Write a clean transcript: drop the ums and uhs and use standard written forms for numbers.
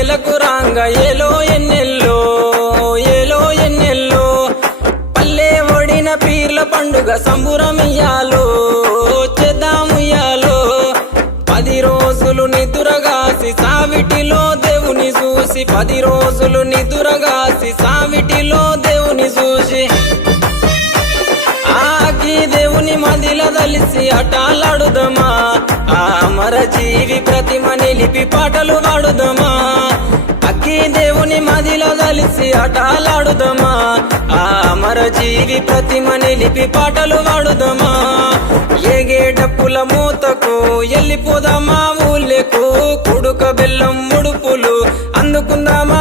ఏలకు రాంగ ఏలో ఎన్నెల్లో ఏలో ఎన్నెల్లో పల్లె ఒడిన పీర్ల పండుగ సంబురమియ్యాలో చేద్దాముయ్యాలో 10 రోజులు నిదురగాసి సావిటిలో దేవుని చూసి 10 రోజులు నిదురగాసి సావిటిలో దేవుని చూసి ఆకి దేవుని మదిల దలిసి అటాలాడుదమా ఆ అమర జీవి ప్రతిమ నిలిపి పాటలు పాడుదమా అక్కి దేవుని మదిల దలిసి అటాలాడుదమా ఆ అమర జీవి ప్రతిమ నిలిపి పాటలు పాడుదమా ఏగే డప్పుల మూతకు ఎల్లిపోదామా ఊళ్ళకు కుడుక బెల్లం ముడుపులు అందుకుందామా